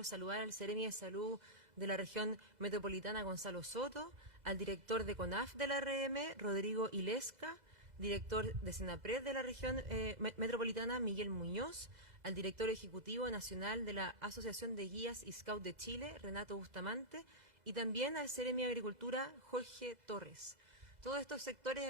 quiero saludar al Seremi de Salud de la región metropolitana, Gonzalo Soto, al director de CONAF de la RM, Rodrigo Ilesca, director de SENAPRED de la región metropolitana, Miguel Muñoz, al director ejecutivo nacional de la Asociación de Guías y Scout de Chile, Renato Bustamante, y también al Seremi de Agricultura, Jorge Torres. Todos estos sectores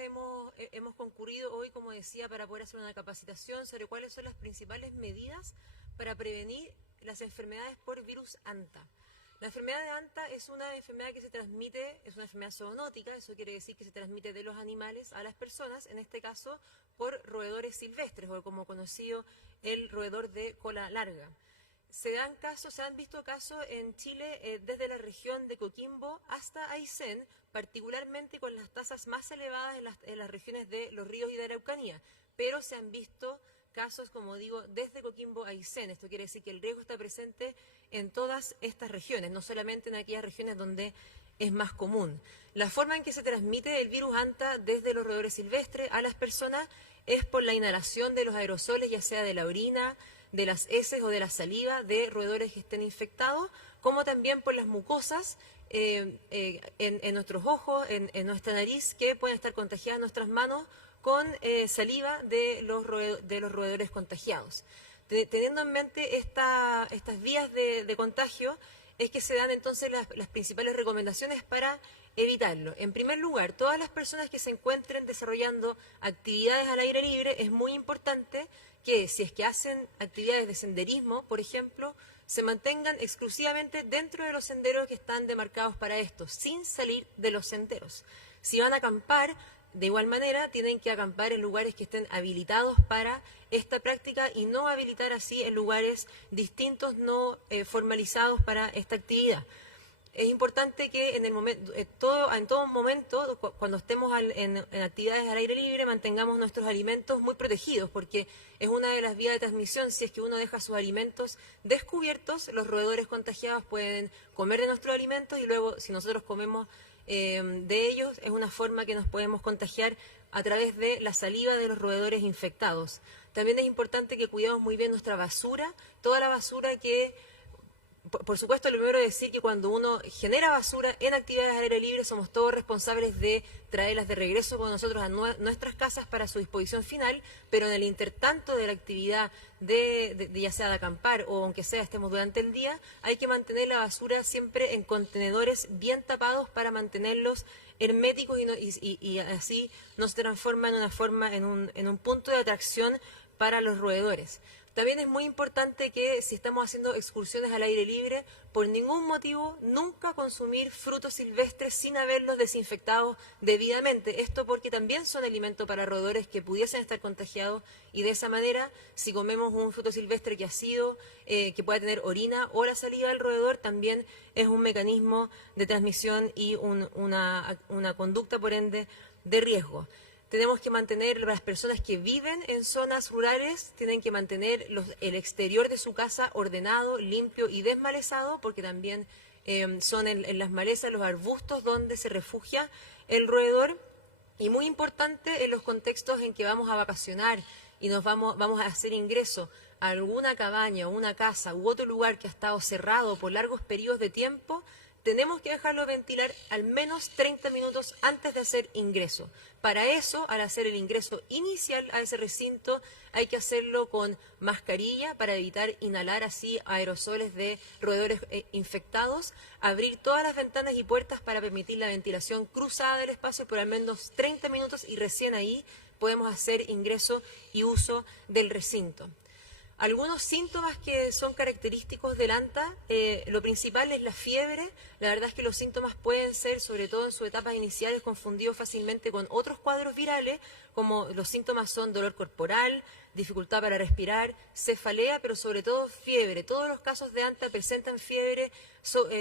hemos concurrido hoy, como decía, para poder hacer una capacitación sobre cuáles son las principales medidas para prevenir las enfermedades por virus ANTA. La enfermedad de ANTA es una enfermedad que se transmite, es una enfermedad zoonótica, eso quiere decir que se transmite de los animales a las personas, en este caso por roedores silvestres, o como conocido el roedor de cola larga. Se han visto casos en Chile desde la región de Coquimbo hasta Aysén, particularmente con las tasas más elevadas en las regiones de Los Ríos y de Araucanía, pero se han visto casos, como digo, desde Coquimbo a Aysén. Esto quiere decir que el riesgo está presente en todas estas regiones, no solamente en aquellas regiones donde es más común. La forma en que se transmite el virus ANTA desde los roedores silvestres a las personas es por la inhalación de los aerosoles, ya sea de la orina, de las heces o de la saliva de roedores que estén infectados, como también por las mucosas en nuestros ojos, en nuestra nariz, que pueden estar contagiadas en nuestras manos con saliva de los roedores contagiados. Teniendo en mente estas vías de contagio, es que se dan entonces las principales recomendaciones para evitarlo. En primer lugar, todas las personas que se encuentren desarrollando actividades al aire libre, es muy importante que si es que hacen actividades de senderismo, por ejemplo, se mantengan exclusivamente dentro de los senderos que están demarcados para esto, sin salir de los senderos. Si van a acampar, de igual manera, tienen que acampar en lugares que estén habilitados para esta práctica y no habilitar así en lugares distintos, no formalizados para esta actividad. Es importante que en todo momento, cuando estemos en actividades al aire libre, mantengamos nuestros alimentos muy protegidos, porque es una de las vías de transmisión. Si es que uno deja sus alimentos descubiertos, los roedores contagiados pueden comer de nuestros alimentos y luego, si nosotros comemos de ellos, es una forma que nos podemos contagiar a través de la saliva de los roedores infectados. También es importante que cuidemos muy bien nuestra basura, toda la basura que... Por supuesto, lo primero es decir que cuando uno genera basura en actividades al aire libre, somos todos responsables de traerlas de regreso con nosotros a nuestras casas para su disposición final, pero en el intertanto de la actividad ya sea de acampar o aunque sea estemos durante el día, hay que mantener la basura siempre en contenedores bien tapados para mantenerlos herméticos y así no se transforma en un punto de atracción para los roedores. También es muy importante que si estamos haciendo excursiones al aire libre, por ningún motivo nunca consumir frutos silvestres sin haberlos desinfectado debidamente. Esto porque también son alimento para roedores que pudiesen estar contagiados y de esa manera, si comemos un fruto silvestre que ha sido, que pueda tener orina o la saliva del roedor, también es un mecanismo de transmisión y una conducta, por ende, de riesgo. Tenemos que mantener, las personas que viven en zonas rurales, tienen que mantener el exterior de su casa ordenado, limpio y desmalezado, porque también son en las malezas, los arbustos donde se refugia el roedor. Y muy importante en los contextos en que vamos a vacacionar y vamos a hacer ingreso a alguna cabaña o una casa u otro lugar que ha estado cerrado por largos periodos de tiempo, tenemos que dejarlo ventilar al menos 30 minutos antes de hacer ingreso. Para eso, al hacer el ingreso inicial a ese recinto, hay que hacerlo con mascarilla para evitar inhalar así aerosoles de roedores infectados, abrir todas las ventanas y puertas para permitir la ventilación cruzada del espacio por al menos 30 minutos y recién ahí podemos hacer ingreso y uso del recinto. Algunos síntomas que son característicos del ANTA, lo principal es la fiebre. La verdad es que los síntomas pueden ser, sobre todo en sus etapas iniciales, confundidos fácilmente con otros cuadros virales, como los síntomas son dolor corporal, dificultad para respirar, cefalea, pero sobre todo fiebre. Todos los casos de ANTA presentan fiebre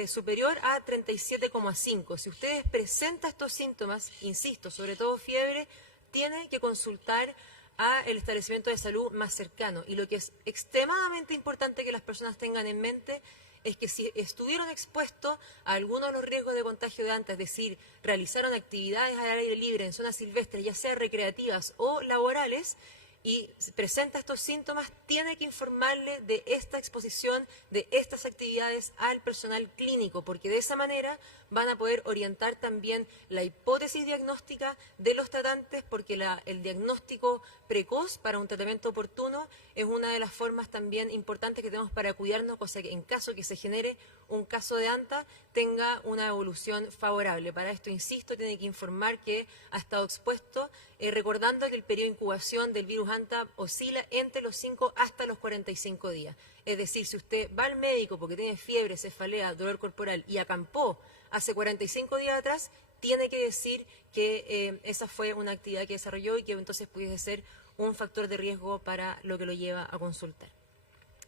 superior a 37,5. Si ustedes presentan estos síntomas, insisto, sobre todo fiebre, tienen que consultar a el establecimiento de salud más cercano. Y lo que es extremadamente importante que las personas tengan en mente es que si estuvieron expuestos a alguno de los riesgos de contagio de ANTA, es decir, realizaron actividades al aire libre en zonas silvestres, ya sea recreativas o laborales, y presenta estos síntomas, tiene que informarle de esta exposición, de estas actividades al personal clínico, porque de esa manera van a poder orientar también la hipótesis diagnóstica de los tratantes, porque el diagnóstico precoz para un tratamiento oportuno es una de las formas también importantes que tenemos para cuidarnos, cosa que en caso que se genere un caso de ANTA tenga una evolución favorable. Para esto, insisto, tiene que informar que ha estado expuesto, recordando que el periodo de incubación del virus ANTA oscila entre los 5 hasta los 45 días. Es decir, si usted va al médico porque tiene fiebre, cefalea, dolor corporal y acampó hace 45 días atrás, tiene que decir que esa fue una actividad que desarrolló y que entonces pudiese ser un factor de riesgo para lo que lo lleva a consultar.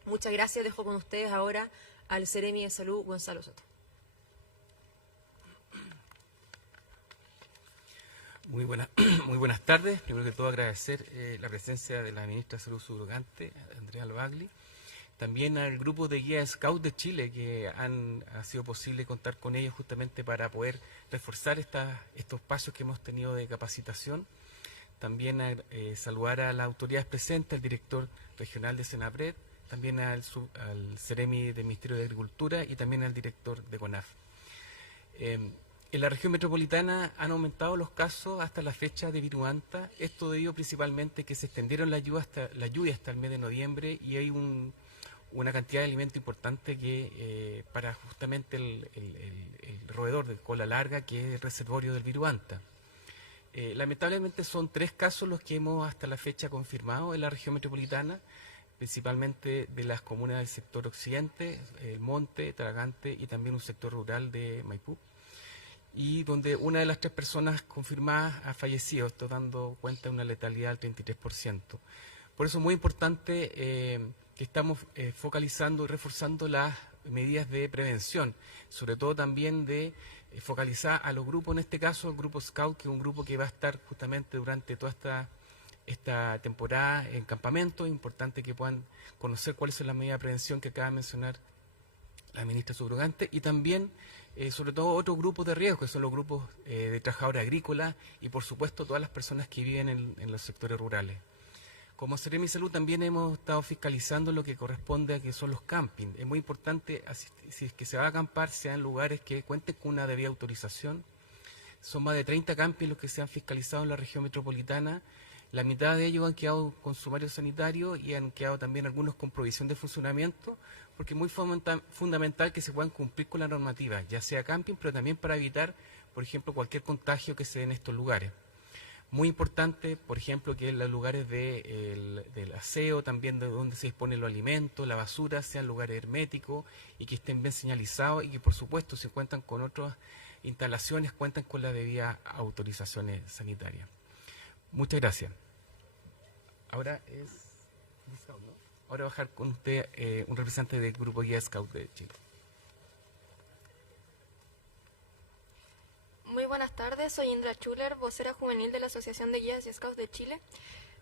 Muchas gracias. Dejo con ustedes ahora al Seremi de Salud, Gonzalo Soto. Muy buenas tardes. Primero que todo agradecer la presencia de la ministra de Salud subrogante, Andrea Albagli. También al grupo de guía Scout de Chile, que ha sido posible contar con ellos justamente para poder reforzar estos pasos que hemos tenido de capacitación. También saludar a las autoridades presentes, al director regional de Senapred, también al Ceremi del Ministerio de Agricultura y también al director de CONAF. En la región metropolitana han aumentado los casos hasta la fecha de virus ANTA, esto debido principalmente a que se extendieron la lluvia hasta el mes de noviembre y hay una cantidad de alimento importante que para justamente el roedor de cola larga, que es el reservorio del virus ANTA. Lamentablemente son 3 casos los que hemos hasta la fecha confirmado en la región metropolitana, principalmente de las comunas del sector occidente, el Monte, Talagante y también un sector rural de Maipú, y donde una de las 3 personas confirmadas ha fallecido, esto dando cuenta de una letalidad del 33%. Por eso es muy importante que estamos focalizando y reforzando las medidas de prevención, sobre todo también de focalizar a los grupos, en este caso el grupo Scout, que es un grupo que va a estar justamente durante toda esta temporada en campamento. Es importante que puedan conocer cuáles son las medidas de prevención que acaba de mencionar la ministra subrogante, y también sobre todo otros grupos de riesgo, que son los grupos de trabajadores agrícolas y por supuesto todas las personas que viven en los sectores rurales. Como Seremi Salud también hemos estado fiscalizando lo que corresponde a que son los campings. Es muy importante, si es que se va a acampar, sea en lugares que cuenten con una debida autorización. Son más de 30 campings los que se han fiscalizado en la región metropolitana. La mitad de ellos han quedado con sumario sanitario y han quedado también algunos con provisión de funcionamiento, porque es muy fundamental que se puedan cumplir con la normativa, ya sea camping, pero también para evitar, por ejemplo, cualquier contagio que se dé en estos lugares. Muy importante, por ejemplo, que en los lugares del aseo, también de donde se disponen los alimentos, la basura, sean lugares herméticos y que estén bien señalizados y que, por supuesto, si cuentan con otras instalaciones, cuentan con las debidas autorizaciones sanitarias. Muchas gracias. Ahora va a bajar con usted un representante del Grupo Guía Scout de Chile. Muy buenas tardes, soy Indra Schuller, vocera juvenil de la Asociación de Guías y Scouts de Chile.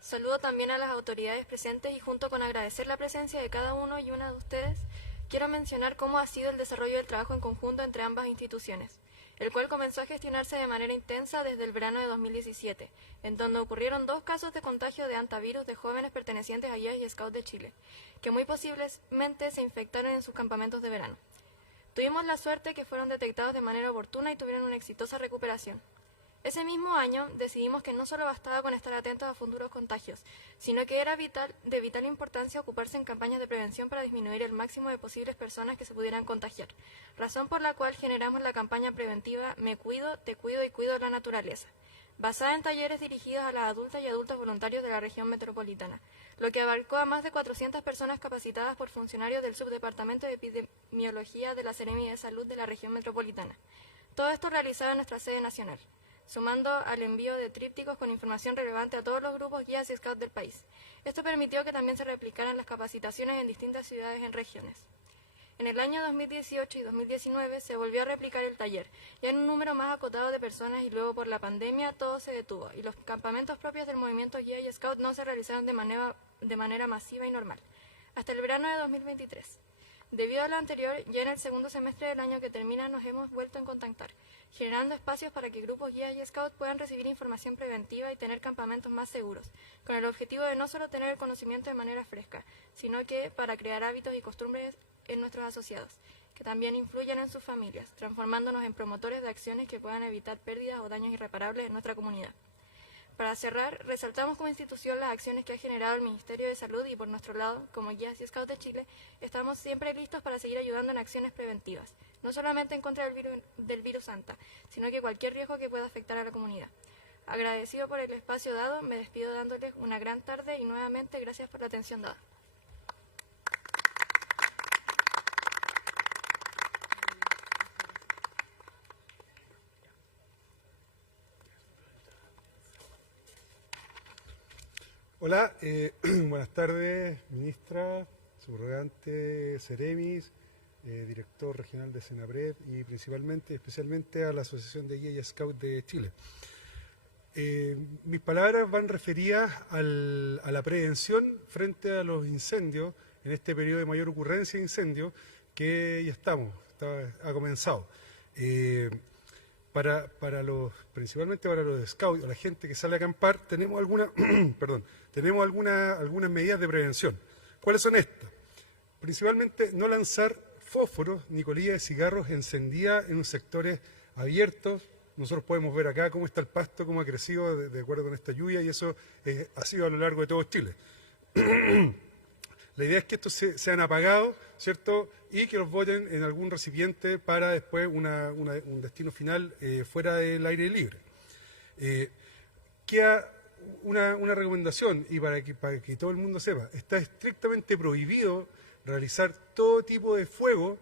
Saludo también a las autoridades presentes y junto con agradecer la presencia de cada uno y una de ustedes, quiero mencionar cómo ha sido el desarrollo del trabajo en conjunto entre ambas instituciones, el cual comenzó a gestionarse de manera intensa desde el verano de 2017, en donde ocurrieron 2 casos de contagio de antivirus de jóvenes pertenecientes a Guías y Scouts de Chile, que muy posiblemente se infectaron en sus campamentos de verano. Tuvimos la suerte que fueron detectados de manera oportuna y tuvieron una exitosa recuperación. Ese mismo año decidimos que no solo bastaba con estar atentos a futuros contagios, sino que era de vital importancia ocuparse en campañas de prevención para disminuir el máximo de posibles personas que se pudieran contagiar, razón por la cual generamos la campaña preventiva Me Cuido, Te Cuido y Cuido la Naturaleza, basada en talleres dirigidos a las adultas y adultos voluntarios de la región metropolitana, lo que abarcó a más de 400 personas capacitadas por funcionarios del Subdepartamento de Epidemiología de la Seremi de Salud de la región metropolitana. Todo esto realizado en nuestra sede nacional, sumando al envío de trípticos con información relevante a todos los grupos guías y scouts del país. Esto permitió que también se replicaran las capacitaciones en distintas ciudades en regiones. En el año 2018 y 2019 se volvió a replicar el taller, ya en un número más acotado de personas, y luego por la pandemia todo se detuvo y los campamentos propios del movimiento Guía y Scout no se realizaron de manera masiva y normal, hasta el verano de 2023. Debido a lo anterior, ya en el segundo semestre del año que termina nos hemos vuelto a contactar, generando espacios para que grupos guías y scouts puedan recibir información preventiva y tener campamentos más seguros, con el objetivo de no solo tener el conocimiento de manera fresca, sino que para crear hábitos y costumbres en nuestros asociados, que también influyan en sus familias, transformándonos en promotores de acciones que puedan evitar pérdidas o daños irreparables en nuestra comunidad. Para cerrar, resaltamos como institución las acciones que ha generado el Ministerio de Salud y por nuestro lado, como guías y scouts de Chile, estamos siempre listos para seguir ayudando en acciones preventivas, no solamente en contra del virus Santa, sino que cualquier riesgo que pueda afectar a la comunidad. Agradecido por el espacio dado, me despido dándoles una gran tarde y nuevamente gracias por la atención dada. Hola, buenas tardes, ministra, subrogante Ceremis, director regional de Senapred y especialmente a la Asociación de Guías y Scouts de Chile. Mis palabras van referidas a la prevención frente a los incendios, en este periodo de mayor ocurrencia de incendios, que ya ha comenzado. Principalmente para los scouts o la gente que sale a acampar, tenemos algunas medidas de prevención. ¿Cuáles son estas? Principalmente no lanzar fósforos ni colillas de cigarros encendidas en los sectores abiertos. Nosotros podemos ver acá cómo está el pasto, cómo ha crecido de acuerdo con esta lluvia, y eso ha sido a lo largo de todo Chile. La idea es que estos sean apagados, ¿cierto?, y que los boten en algún recipiente para después un destino final fuera del aire libre. Queda una recomendación, y para que todo el mundo sepa, está estrictamente prohibido realizar todo tipo de fuego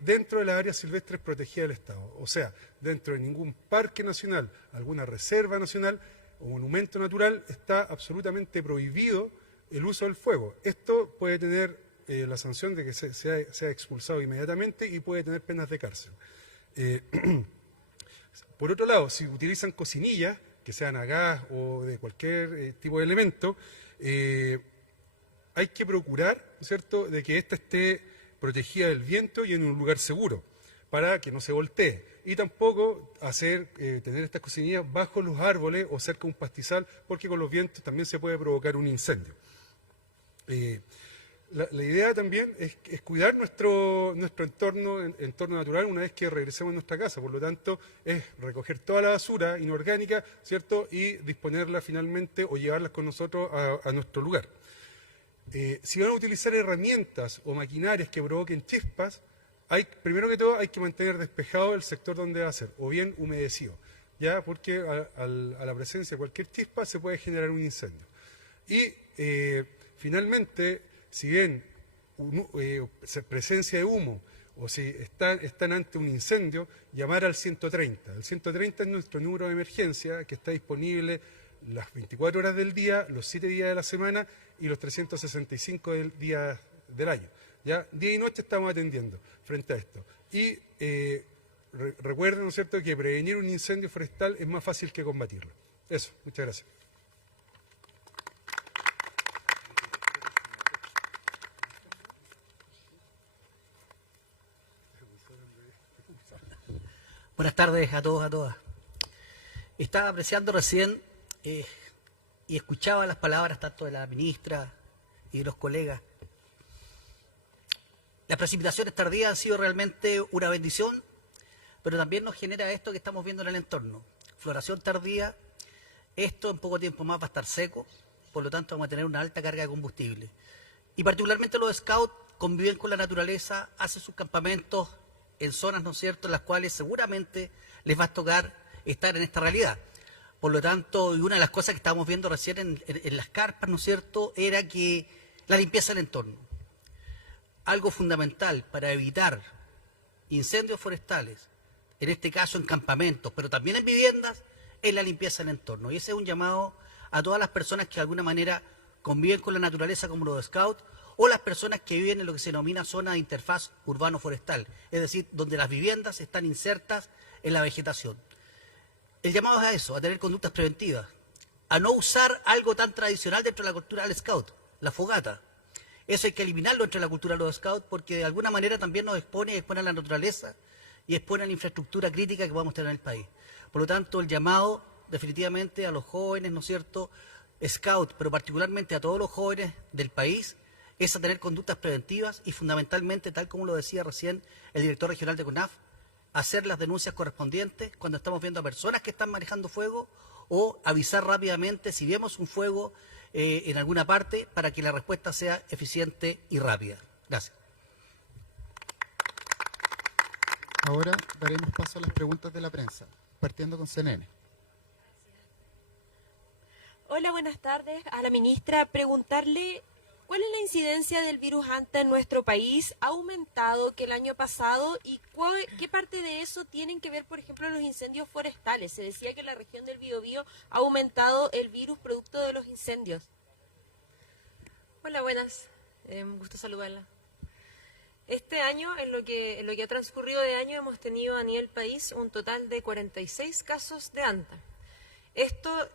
dentro de las áreas silvestres protegidas del Estado. O sea, dentro de ningún parque nacional, alguna reserva nacional o monumento natural está absolutamente prohibido el uso del fuego. Esto puede tener la sanción de que sea expulsado inmediatamente y puede tener penas de cárcel. Por otro lado, si utilizan cocinillas, que sean a gas o de cualquier tipo de elemento, hay que procurar, ¿cierto?, de que ésta esté protegida del viento y en un lugar seguro, para que no se voltee. Y tampoco tener estas cocinillas bajo los árboles o cerca de un pastizal, porque con los vientos también se puede provocar un incendio. La idea también es cuidar nuestro entorno natural una vez que regresemos a nuestra casa. Por lo tanto, es recoger toda la basura inorgánica, ¿cierto?, y disponerla finalmente o llevarlas con nosotros a nuestro lugar. Si van a utilizar herramientas o maquinarias que provoquen chispas, primero que todo hay que mantener despejado el sector donde va a ser, o bien humedecido, ¿ya? Porque a la presencia de cualquier chispa se puede generar un incendio. Y finalmente, si bien presencia de humo o si están ante un incendio, llamar al 130. El 130 es nuestro número de emergencia que está disponible las 24 horas del día, los 7 días de la semana y los 365 días del año. ¿Ya? Día y noche estamos atendiendo frente a esto. Y recuerden, ¿no es cierto?, que prevenir un incendio forestal es más fácil que combatirlo. Eso, muchas gracias. Buenas tardes a todos, a todas. Estaba apreciando recién y escuchaba las palabras tanto de la ministra y de los colegas. Las precipitaciones tardías han sido realmente una bendición, pero también nos genera esto que estamos viendo en el entorno. Floración tardía, esto en poco tiempo más va a estar seco, por lo tanto vamos a tener una alta carga de combustible. Y particularmente los scouts conviven con la naturaleza, hacen sus campamentos en zonas, ¿no es cierto?, en las cuales seguramente les va a tocar estar en esta realidad. Por lo tanto, y una de las cosas que estábamos viendo recién en las carpas, ¿no es cierto?, era que la limpieza del entorno. Algo fundamental para evitar incendios forestales, en este caso en campamentos, pero también en viviendas, es la limpieza del entorno. Y ese es un llamado a todas las personas que de alguna manera conviven con la naturaleza, como los scouts, o las personas que viven en lo que se denomina zona de interfaz urbano-forestal, es decir, donde las viviendas están insertas en la vegetación. El llamado es a eso, a tener conductas preventivas, a no usar algo tan tradicional dentro de la cultura del scout, la fogata. Eso hay que eliminarlo entre la cultura de los scouts porque de alguna manera también nos expone a la naturaleza y expone a la infraestructura crítica que vamos a tener en el país. Por lo tanto, el llamado definitivamente a los jóvenes, ¿no es cierto?, scouts, pero particularmente a todos los jóvenes del país, es a tener conductas preventivas y fundamentalmente, tal como lo decía recién el director regional de CONAF, hacer las denuncias correspondientes cuando estamos viendo a personas que están manejando fuego o avisar rápidamente si vemos un fuego en alguna parte para que la respuesta sea eficiente y rápida. Gracias. Ahora daremos paso a las preguntas de la prensa, partiendo con CNN. Hola, buenas tardes. A la ministra, preguntarle cuál es la incidencia del virus ANTA en nuestro país. ¿Ha aumentado que el año pasado? ¿Y qué parte de eso tienen que ver, por ejemplo, los incendios forestales? Se decía que en la región del Biobío ha aumentado el virus producto de los incendios. Hola, buenas. Un gusto saludarla. Este año, en lo que ha transcurrido de año, hemos tenido a nivel país un total de 46 casos de ANTA. Esto,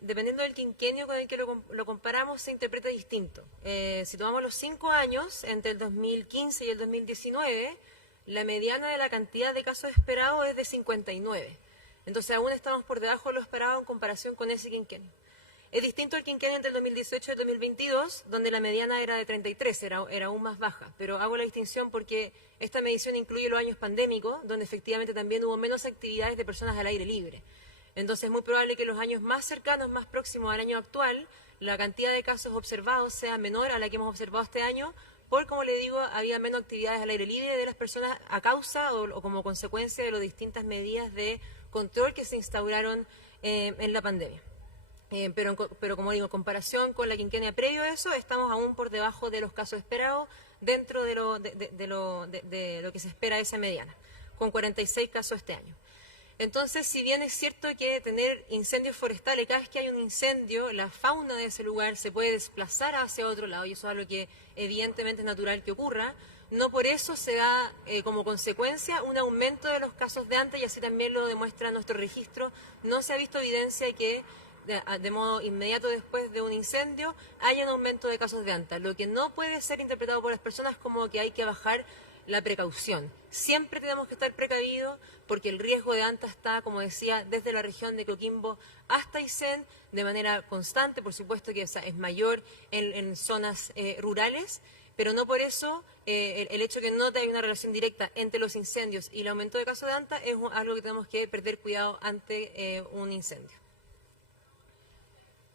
dependiendo del quinquenio con el que lo comparamos, se interpreta distinto. Si tomamos los 5 años, entre el 2015 y el 2019, la mediana de la cantidad de casos esperados es de 59. Entonces, aún estamos por debajo de lo esperado en comparación con ese quinquenio. Es distinto el quinquenio entre el 2018 y el 2022, donde la mediana era de 33, era aún más baja. Pero hago la distinción porque esta medición incluye los años pandémicos, donde efectivamente también hubo menos actividades de personas al aire libre. Entonces es muy probable que los años más cercanos, más próximos al año actual, la cantidad de casos observados sea menor a la que hemos observado este año, porque, como le digo, había menos actividades al aire libre de las personas a causa o como consecuencia de las distintas medidas de control que se instauraron en la pandemia. Pero como digo, en comparación con la quinquenia previo a eso, estamos aún por debajo de los casos esperados dentro de lo que se espera de esa mediana, con 46 casos este año. Entonces, si bien es cierto que tener incendios forestales, cada vez que hay un incendio, la fauna de ese lugar se puede desplazar hacia otro lado, y eso es algo que evidentemente es natural que ocurra, no por eso se da como consecuencia un aumento de los casos de ANTA, y así también lo demuestra nuestro registro. No se ha visto evidencia de que de modo inmediato después de un incendio haya un aumento de casos de ANTA, lo que no puede ser interpretado por las personas como que hay que bajar la precaución. Siempre tenemos que estar precavidos porque el riesgo de ANTA está, como decía, desde la región de Coquimbo hasta Aysén, de manera constante, por supuesto que es mayor en zonas rurales, pero no por eso el hecho de que no haya una relación directa entre los incendios y el aumento de casos de ANTA es algo que tenemos que perder cuidado ante un incendio.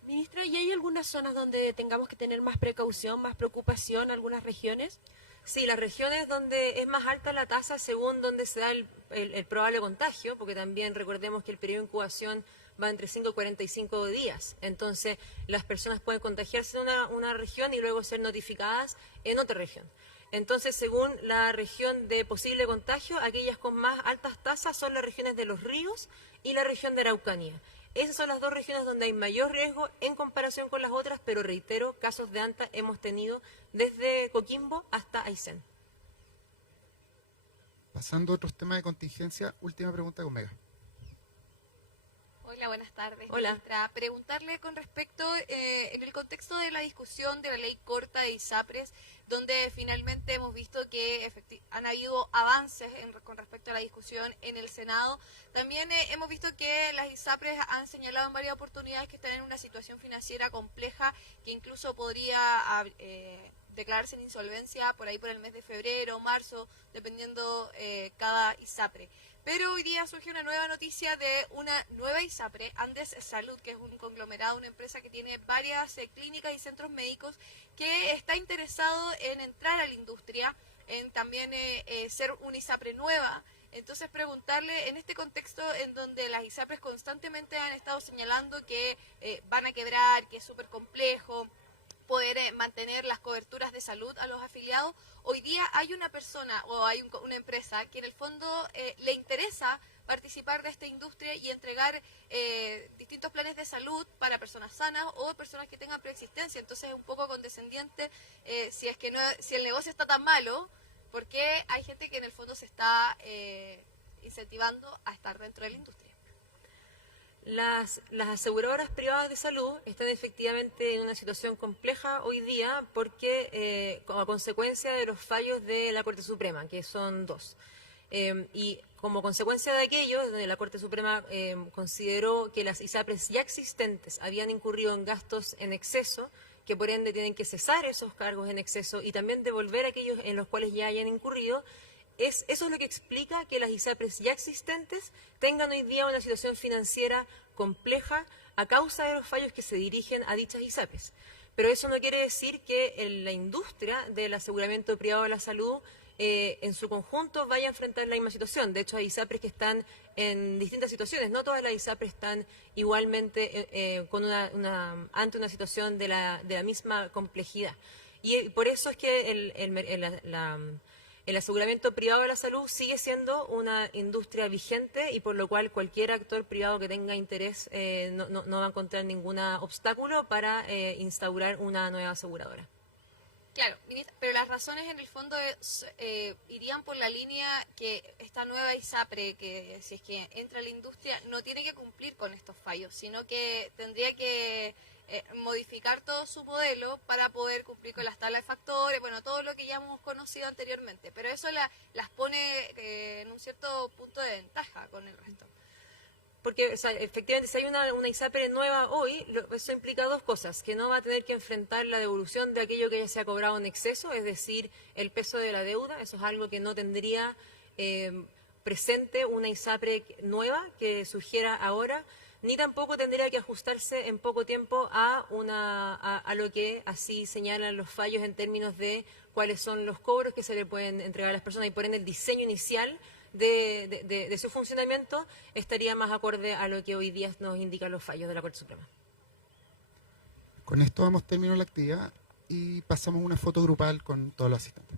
Ministra, ¿y hay algunas zonas donde tengamos que tener más precaución, más preocupación, algunas regiones? Sí, las regiones donde es más alta la tasa según donde se da el probable contagio, porque también recordemos que el periodo de incubación va entre 5 y 45 días. Entonces, las personas pueden contagiarse en una región y luego ser notificadas en otra región. Entonces, según la región de posible contagio, aquellas con más altas tasas son las regiones de Los Ríos y la región de Araucanía. Esas son las dos regiones donde hay mayor riesgo en comparación con las otras, pero reitero, casos de ANTA hemos tenido desde Coquimbo hasta Aysén. Pasando a otros temas de contingencia, última pregunta con Mega. Hola, buenas tardes. Hola. Ministra, preguntarle con respecto, en el contexto de la discusión de la ley corta de ISAPRES, donde finalmente hemos visto que han habido avances con respecto a la discusión en el Senado. También hemos visto que las ISAPRES han señalado en varias oportunidades que están en una situación financiera compleja, que incluso podría declararse en insolvencia por ahí por el mes de febrero o marzo, dependiendo cada ISAPRE. Pero hoy día surge una nueva noticia de una nueva ISAPRE, Andes Salud, que es un conglomerado, una empresa que tiene varias clínicas y centros médicos, que está interesado en entrar a la industria, en también ser una ISAPRE nueva. Entonces, preguntarle, en este contexto en donde las ISAPRES constantemente han estado señalando que van a quebrar, que es súper complejo poder mantener las coberturas de salud a los afiliados, hoy día hay una persona o hay una empresa que en el fondo le interesa participar de esta industria y entregar distintos planes de salud para personas sanas o personas que tengan preexistencia. Entonces es un poco condescendiente si el negocio está tan malo, porque hay gente que en el fondo se está incentivando a estar dentro de la industria. Las aseguradoras privadas de salud están efectivamente en una situación compleja hoy día porque a consecuencia de los fallos de la Corte Suprema, que son dos. Y como consecuencia de aquello, la Corte Suprema consideró que las ISAPRES ya existentes habían incurrido en gastos en exceso, que por ende tienen que cesar esos cargos en exceso y también devolver aquellos en los cuales ya hayan incurrido. Eso es lo que explica que las ISAPRES ya existentes tengan hoy día una situación financiera compleja a causa de los fallos que se dirigen a dichas ISAPRES. Pero eso no quiere decir que la industria del aseguramiento privado de la salud en su conjunto vaya a enfrentar la misma situación. De hecho, hay ISAPRES que están en distintas situaciones. No todas las ISAPRES están igualmente ante una situación de la misma complejidad. Y por eso es que el aseguramiento privado de la salud sigue siendo una industria vigente y por lo cual cualquier actor privado que tenga interés no va a encontrar ningún obstáculo para instaurar una nueva aseguradora. Claro, ministra, pero las razones en el fondo irían por la línea que esta nueva ISAPRE, que si es que entra a la industria, no tiene que cumplir con estos fallos, sino que tendría que modificar todo su modelo para poder cumplir con las tablas de factores, bueno, todo lo que ya hemos conocido anteriormente, pero eso las pone en un cierto punto de ventaja con el resto. Porque efectivamente si hay una ISAPRE nueva hoy, eso implica dos cosas, que no va a tener que enfrentar la devolución de aquello que ya se ha cobrado en exceso, es decir, el peso de la deuda, eso es algo que no tendría presente una ISAPRE nueva que surgiera ahora, ni tampoco tendría que ajustarse en poco tiempo a lo que así señalan los fallos en términos de cuáles son los cobros que se le pueden entregar a las personas y por ende el diseño inicial de su funcionamiento estaría más acorde a lo que hoy día nos indican los fallos de la Corte Suprema. Con esto damos término a la actividad y pasamos una foto grupal con todos los asistentes.